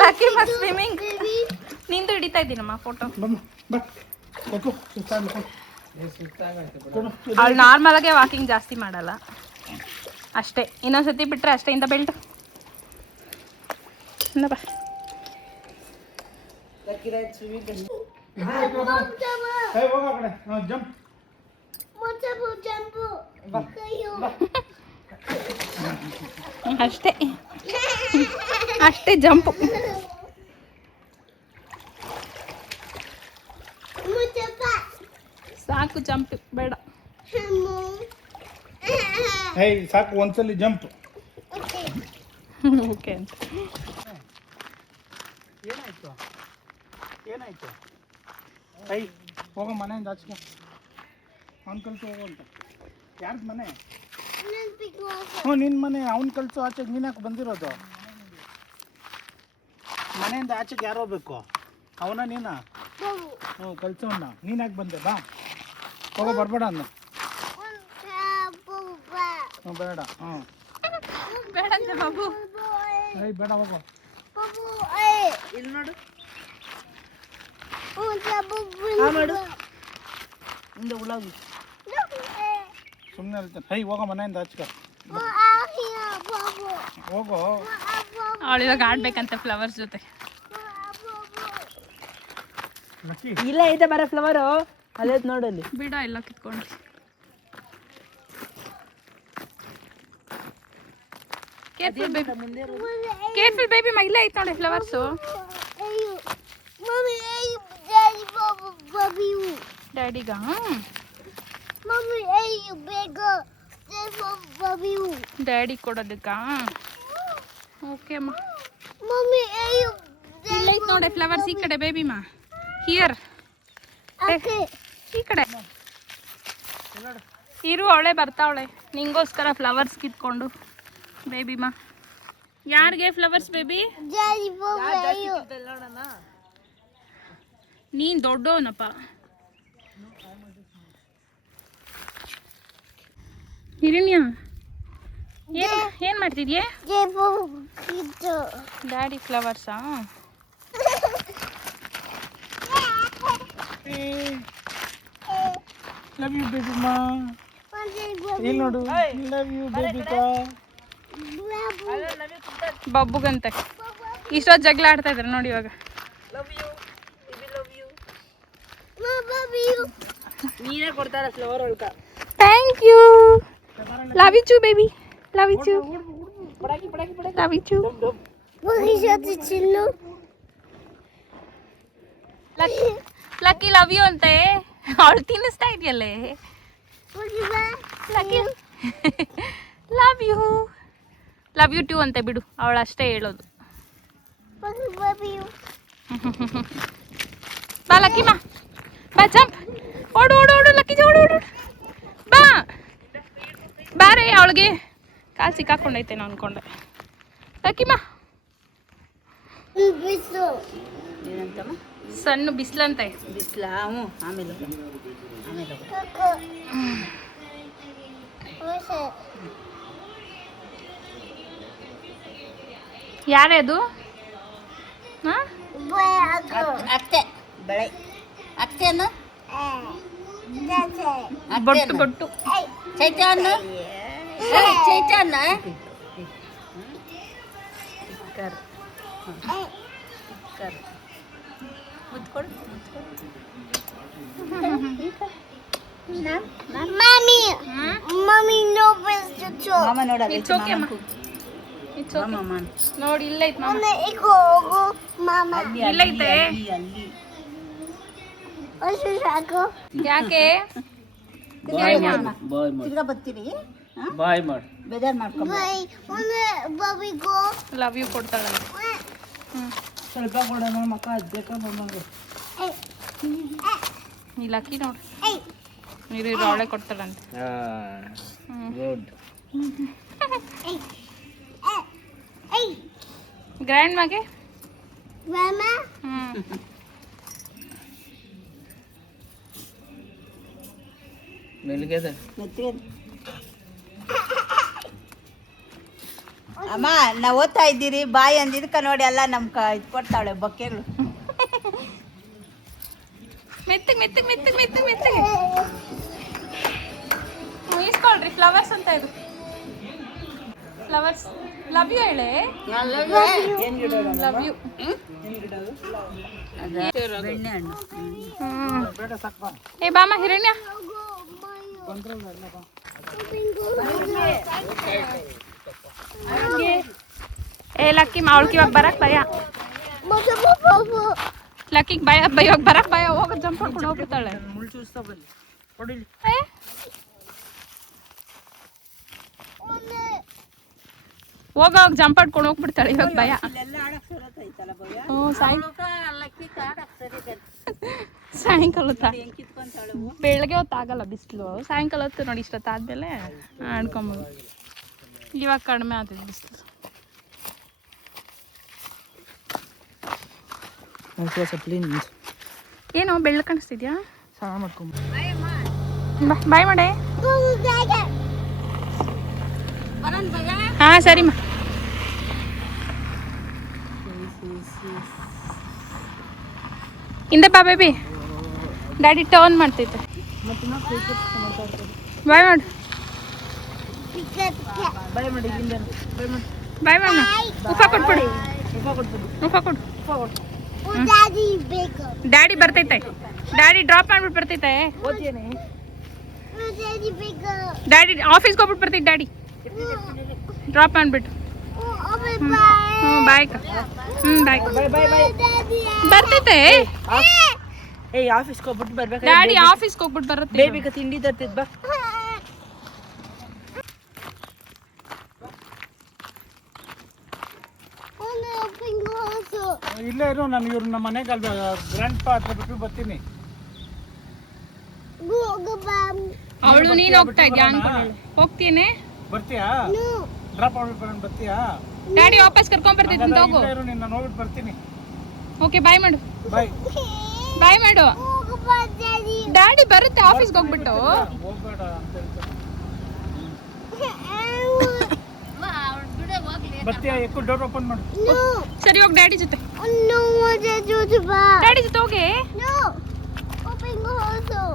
Lucky ಮಾ swimming. ನಿಂದು ಹಿಡಿತಾ ಇದ್ದೀನಮ್ಮ ಫೋಟೋ. ಅವಳು ನಾರ್ಮಲ್ ಆಗಿ ವಾಕಿಂಗ್ ಜಾಸ್ತಿ ಮಾಡಲ್ಲ ಅಷ್ಟೇ. ಇನ್ನೊಂದ್ಸತಿ ಬಿಟ್ರೆ ಅಷ್ಟೇ. ಇಂದ ಬೆಲ್ಟ್ ಬಾ. ಅಷ್ಟೇ ಅಷ್ಟೇ ಜಂಪು. ಸಾಕು ಜಂಪ್ ಬೇಡ. ಸಾಕು ಒಂದ್ಸಲಿ ಜಂಪ್. ಓಕೆ ಅಂತ. ಏನಾಯ್ತು ಹೋಗೋ ಮನೆಯಿಂದ ಆಚೆ. ಅವ್ನು ಕಲ್ತು ಹೋಗೋ ಅಂತ. ಯಾರ್ದು ಮನೆ? ಹ್ಞೂ ನಿನ್ನ ಮನೆ. ಅವ್ನು ಕಲ್ಸು ಆಚೆಗೆ. ನೀನು ಯಾಕೆ ಬಂದಿರೋದು? ಮನೆಯಿಂದ ಆಚೆಗೆ ಯಾರು ಹೋಗ್ಬೇಕು? ಅವನ ನೀನಾ? ಹ್ಞೂ ಕಲ್ಸೋಣ. ನೀನು ಯಾಕೆ ಬಂದೆ? ಬಾ ಹೋಗೋ. ಬರಬೇಡ ಅನ್ನ. ಹ್ಞೂ ಬೇಡ. ಹ್ಞೂ ಬೇಡ ಬಾಬು. ಬೇಡ ಹೋಗೋ. ಇಲ್ಲಿ ನೋಡು. ಸುಮ್ಮನೆ ಹೇಳ್ತೇನೆ. ಹೋಗೋ ಮನೆಯಿಂದ ಆಚೆಗೆ ಹೋಗೋ. ಅವಳು ಇವಾಗ ಆಡ್ಬೇಕಂತ ಫ್ಲವರ್ಸ್ ಜೊತೆ. ಇಲ್ಲ ಇದೆ ಬರ ಫ್ಲವರು ಅಲ್ಲೇ ನೋಡಲ್ಲಿ. ಬಿಡ ಎಲ್ಲ ಕಿತ್ಕೊಂಡು. ಕೇರ್ಫುಲ್ ಬೇಬಿ ಮಗಿಲೇ ಐತೆ ನೋಡಿ ಫ್ಲವರ್ಸು. ಡ್ಯಾಡಿಗ ಡ್ಯಾಡಿ ಕೊಡೋದಕ್ಕ. ಓಕೆ ಅಮ್ಮ. ಇಲ್ಲ ಐತೆ ನೋಡಿ ಫ್ಲವರ್ಸ್. ಈ ಕಡೆ ಬೇಬಿ ಮಾ. ಹಿಯರ್ ಈ ಕಡೆ ಇರು. ಅವಳೆ ಬರ್ತಾವಳೆ ನಿಂಗೋಸ್ಕರ ಫ್ಲವರ್ಸ್ ಕಿತ್ಕೊಂಡು. ಬೇಬಿ ಮಾ ಯಾರಿಗೆ ಫ್ಲವರ್ಸ್ ಬೇಬಿ? ನೀನ್ ದೊಡ್ಡವನಪ್ಪ. ಹಿರಣ್ಯ ಏನ್ ಮಾಡ್ತಿದ್ಯೆ? ಡ್ಯಾಡಿ ಫ್ಲವರ್ಸಾ? ಲವ್ ಯು ಬೇಬಿ ಮಾ. ಇಲ್ಲಿ ನೋಡು. ಲವ್ ಯು ಬೇಬಿ ಕಾ. ಬಬ್ಬುಗಂತೆ ಇಷ್ಟೊತ್ತು ಜಗಳ ಆಡ್ತಾ ಇದ್ದಾರೆ ನೋಡಿ ಇವಾಗ. ನೀನೇ ಕೊಡ್ತಾರ ಫ್ಲವರ್ ಒಳಗ. Thank you. ಲವ್ ಯು ಚು ಬೇಬಿ. ಲವ್ ಯು ಚು. ಲವ್ ಯು ಚು. ಲಕ್ಕಿ ಲವ್ ಯು ಅಂತೆ. ಅವಳು ತಿನ್ನಿಸ್ತಾ ಇದೆಯಲ್ಲೇ. Lucky love you. Love you too ಅಂತೆ ಬಿಡು. ಅವಳು ಅಷ್ಟೇ ಹೇಳೋದು. ಬಾ ಲಕ್ಕಿ ಮಾ. ಬಾ ಜಂಪ್. ಓಡು ಓಡು ಓಡು ಲಕ್ಕಿ. ಓಡು ಓಡು ಬಾ. ಬಾರೆ. ಅವಳಿಗೆ ಕಾಲು ಸಿಕ್ಕಾಕೊಂಡೈತೆ ನಾನು ಅನ್ಕೊಂಡೆ. ಲಕ್ಕಿ ಮಾ. ಸಣ್ಣ ಬಿಸಿಲಂತೆ. ಬಿಸ್ಲಾ? ಹ್ಞೂ ಆಮೇಲೆ ಆಮೇಲೆ ಯಾರೇ ಅದು? ಅತ್ತೆ ಬೆಳೆ ಅತ್ತೆನು ಬೊಟ್ಟು ಬೊಟ್ಟು. ಚೈತನ್ಯ ಚೈತನ್ಯ ಮುತ್ಕೊಡು. ಮಾಮ ನೋಡಲ್ಲ. ನೋಡಿ ಇಲ್ಲೈತೆ ಇಲ್ಲೈತೆ. ಯಾಕೆ ತಿರ್ಗಾ ಬರ್ತೀರಿ? ಬಾಯ್ ಮಾಡಿ ಬೇಜಾರು ಮಾಡ್ಕೊಂಡು ಲವ್ ಯು ಕೊಡ್ತಾಳೆ. ಸ್ವಲ್ಪ ಕೊಡೋಣ ಮಕ್ಕ. ಅದ್ಬೇಕಾ ಮಮ್ಮಗೆ ಈ ಲಕ್ಕಿ ನೋಡಿ. ನೀರು ಅವಳೆ ಕೊಡ್ತಾಳಂತೆ. ಗ್ರ್ಯಾಂಡ್ ಮಗೆ. ಅಮ್ಮ ನಾವು ಓದ್ತಾ ಇದ್ದೀರಿ ಬಾಯಿ ಅಂದಿದ್ಕ ನೋಡಿ ಎಲ್ಲ ನಮ್ಗೆ ಇದು ಕೊಡ್ತಾಳೆ ಬೊಕ್ಕೆಗಳು. ಮೆತ್ತಗೆ ಮೆತ್ತಗೆ ಮೆತ್ತಗೆ ಮೆತ್ತಗೆ ಮೆತ್ತಗೆ ಈಸ್ಕೊಳ್ರಿ. ಫ್ಲವರ್ಸ್ ಅಂತ ಇದು ಫ್ಲವರ್ಸ್. ಲವ್ ಯು ಹೇಳೆ. Love you. ಬೆಣ್ಣೆ ಹಣ್ಣು. ಏ ಬಾಮ ಹಿರಣ್ಯ. ಏ ಲಕ್ಕಿ ಅವಳಿಗೆ ಇವಾಗ ಬರಕ್ ಭಯ. ಲಕ್ಕಿಗೆ ಭಯ ಇವಾಗ ಬರಕ್ ಭಯ. ಹೋಗ ಜಂಪ್ ಮಾಡ್ಕೊಂಡು ಹೋಗ್ಬಿಡ್ತಾಳೆ. ಹೋಗ ಜಂಪ್ ಮಾಡ್ಕೊಂಡು ಹೋಗ್ಬಿಡ್ತಾಳೆ ಇವಾಗ ಭಯ. ಹ್ಞೂ ಸಾಯಂಕಾಲ ಹೊತ್ತ ಬೆಳಗ್ಗೆ ಹೊತ್ತು ಆಗಲ್ಲ ಬಿಸಿಲು. ಸಾಯಂಕಾಲ ಹೊತ್ತು ನೋಡಿ ಇಷ್ಟೊತ್ತಾದ್ಮೇಲೆ ಆಡ್ಕೊಂಬೋದು. ಇವಾಗ ಕಡಿಮೆ ಆಗ್ತದೆ ಬಿಸಿಲು. ಏನು ಬೆಳ್ಳ ಕಾಣಿಸ್ತಿದ್ಯಾ? ಬಾಯ್ ಮಾಡೆ. ಹಾಂ ಸರಿಮ್ಮ. ಹಿಂದೆ ಬಾ ಬೇಬಿ. ಡ್ಯಾಡಿ ಟರ್ನ್ ಮಾಡ್ತೈತೆ. ಬಾಯ್ ಮಾಡು. ಬಾಯ್ ಮಾಡ. ಉಪ್ಪ ಕೊಟ್ಬಿಡು. ಉಪ್ಪ ಕೊಡು. ಡ್ಯಾಡಿ ಬರ್ತೈತೆ. ಡ್ಯಾಡಿ ಡ್ರಾಪ್ ಮಾಡ್ಬಿಟ್ಟು ಬರ್ತೈತೆ. ಡ್ಯಾಡಿ ಆಫೀಸ್ಗೆ ಹೋಗ್ಬಿಟ್ಟು ಬರ್ತೈತೆ. ಡ್ಯಾಡಿ ಡ್ರಾಪ್ ಮಾಡ್ಬಿಟ್ಟು. ಹ್ಞೂ ಬಾಯ್. ಬಾಯ್ ಬರ್ತೈತೆ. ಆಫೀಸ್ಗೆ ಹೋಗ್ಬಿಟ್ಟು ಬರ್ಬೇಕು. ಡ್ಯಾಡಿ ಆಫೀಸ್ಗೆ ಹೋಗ್ಬಿಟ್ಟು ಬರುತ್ತೆ. ಬೇಬಿಗೆ ತಿಂಡಿ ತರ್ತಿದ್ ಬಾ. ಇಲ್ಲೇ ಇರು. ನಾನು ಇವ್ರು ನಮ್ಮ ಮನೆಗೆ ಗ್ರ್ಯಾಂಡ್ ಪಾ ಹತ್ರ ಬಿಟ್ಟು ಬರ್ತೀನಿ. ಅವಳು ನೀನು ಹೋಗ್ತಾ ಇದ್ಯಾ ಅನ್ಕೊಳ್ಳಿ. ಹೋಗ್ತೀನಿ. ಬರ್ತೀಯಾ? ಡ್ರಾಪ್ ಮಾಡ್ಬಿಟ್ಟು ಬರ್ತೀಯಾ? ಡ್ಯಾಡಿ ವಾಪಸ್ ಕರ್ಕೊಂಡ್ ಬರ್ತಿದ್ದೆ ಅಂತ ಹೋಗು. ನಿನ್ನ ನೋಡ್ಬಿಟ್ಟು ಬರ್ತೀನಿ. ಓಕೆ ಬಾಯ್ ಮಾಡು. ಬಾಯ್ ಬಾಯ್ ಮಾಡು. ಡ್ಯಾಡಿ ಬರುತ್ತೆ ಆಫೀಸ್ಗೆ ಹೋಗ್ಬಿಟ್ಟು. ಹೋಗ್ಬೇಡ ಅಂತ ಹೇಳ್ತಾರೆ. ಬರ್ತೀಯಾ? ಎಕ್ಕು ಡೋರ್ ಓಪನ್ ಮಾಡು. ಸರಿ ಹೋಗಿ ಡ್ಯಾಡಿ ಜೊತೆ. ಡ್ಯಾಡಿ ಜೊತೆ ಹೋಗಿ.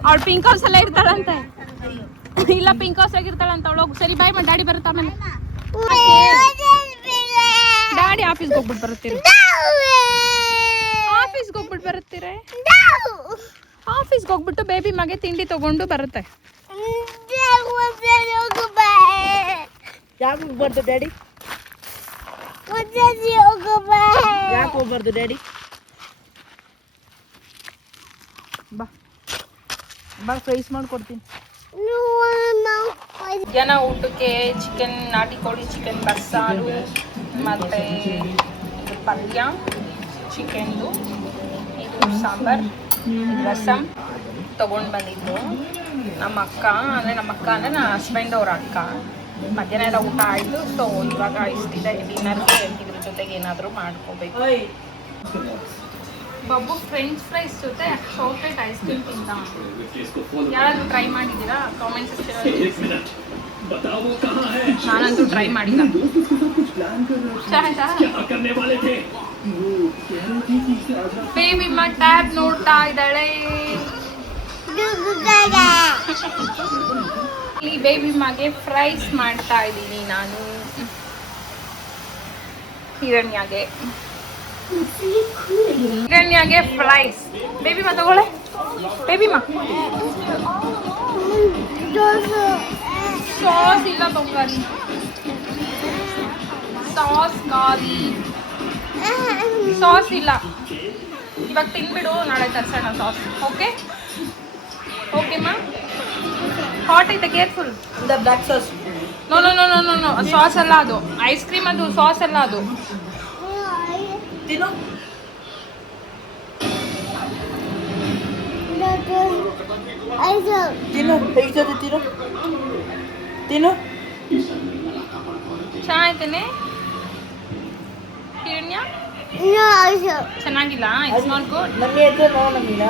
ಅವಳು ಪಿಂಕ್ ಹೌಸ್ ಎಲ್ಲ ಇರ್ತಾಳಂತೆ. ಇಲ್ಲ ಪಿಂಕ್ ಹೌಸ್ ಆಗಿರ್ತಾಳಂತ ಅವಳು. ಹೋಗು. ಸರಿ ಬಾಯ್ ಮಾಡಿ. ಡ್ಯಾಡಿ ಬರುತ್ತೆ ಆಮೇಲೆ. ಡ್ಯಾಡಿ ಆಫೀಸ್ಗೆ ಹೋಗ್ಬಿಟ್ಟು ಬರುತ್ತೀರಿ. ಆಫೀಸ್ಗೆ ಹೋಗ್ಬಿಟ್ಟು ಬರುತ್ತೀರ. ಆಫೀಸ್ಗೆ ಹೋಗ್ಬಿಟ್ಟು ಬೇಬಿ ಮಗೆ ತಿಂಡಿ ತಗೊಂಡು ಬರುತ್ತೆ. ಯಾಕೆ ಹೋಗ್ಬಾರ್ದು ಡ್ಯಾಡಿ? ಯಾಕೆ ಹೋಗ್ಬಾರ್ದು ಡ್ಯಾಡಿ? ಬಾ ಬಾ ಫ್ರೈಸ್ ಮಾಡ್ಕೊಡ್ತೀನಿ. ಮಧ್ಯಾಹ್ನ ಊಟಕ್ಕೆ ಚಿಕನ್, ನಾಟಿ ಕೋಳಿ ಚಿಕನ್ ಬಸ್ಸಾರು ಮತ್ತು ಇದು ಪಲ್ಯ ಚಿಕನ್ದು, ಇದು ಸಾಂಬಾರು, ರಸಮ್ ತೊಗೊಂಡು ಬಂದಿದ್ದು ನಮ್ಮ ಅಕ್ಕ. ಅಂದರೆ ನಮ್ಮ ನನ್ನ ಹಸ್ಬೆಂಡ್ ಅವ್ರ ಅಕ್ಕ. ಮಧ್ಯಾಹ್ನ ಎಲ್ಲ ಊಟ ಆಯಿತು. ಸೊ ಇವಾಗ ಇಷ್ಟಿದೆ ಡಿನ್ನರ್ಗೆ. ಇದ್ರ ಜೊತೆಗೆ ಏನಾದರೂ ಮಾಡ್ಕೋಬೇಕು. ಬಬ್ಬು ಫ್ರೆಂಚ್ ಫ್ರೈಸ್ ಜೊತೆ ಚಾಕ್ಲೇಟ್ ಐಸ್ ಕ್ರೀಮ್ ತಿಂತ. ಯಾರಾದರೂ ಟ್ರೈ ಮಾಡಿದ್ದೀರಾ? Comment section. ನಾನಂತೂ ಟ್ರೈ ಮಾಡಿಲ್ಲ. ಬೇಬಿ ಮ ಟ್ಯಾಬ್ ನೋಡ್ತಾ ಇದ್ದಾಳೆ. ಇಲ್ಲಿ ಬೇಬಿ ಮಗೆ ಫ್ರೈಸ್ ಮಾಡ್ತಾ ಇದ್ದೀನಿ ನಾನು. ಹಿರಣ್ಯಾಗೆ ಫ್ರೈಸ್. ಬೇಬಿ ಮಾ ತಗೊಳ್ಳೆ. ಬೇಬಿ ಮಾ ಸಾಸ್ ಇಲ್ಲ ತಗೊಳ್ಳಿ. ಸಾಸ್ ಖಾಲಿ. ಸಾಸ್ ಇಲ್ಲ. ಇವಾಗ ತಿನ್ಬಿಡು, ನಾಳೆ ತರ್ಸೋಣ ಸಾಸ್. ಓಕೆ ಓಕೆ ಮಾ. ಹಾಟ್ ಐತೆ, careful. Black sauce. No no no no no no. Sauce ಅಲ್ಲ ಅದು. ಐಸ್ ಕ್ರೀಮ್ ಅದು, ಸಾಸ್ ಅಲ್ಲ ಅದು. ತಿನ್ನು. ತಿನ್ನು ಜೊತೆ ತಿನ್ನು. ತಿನ್ನು. ಚೆನ್ನಾಗಿದ್ದೇನೆ ಹಿರಣ್ಯ? ಚೆನ್ನಾಗಿಲ್ಲ. It's not good. ನಮಗೆ ನೋಡ ಮೀನಾ.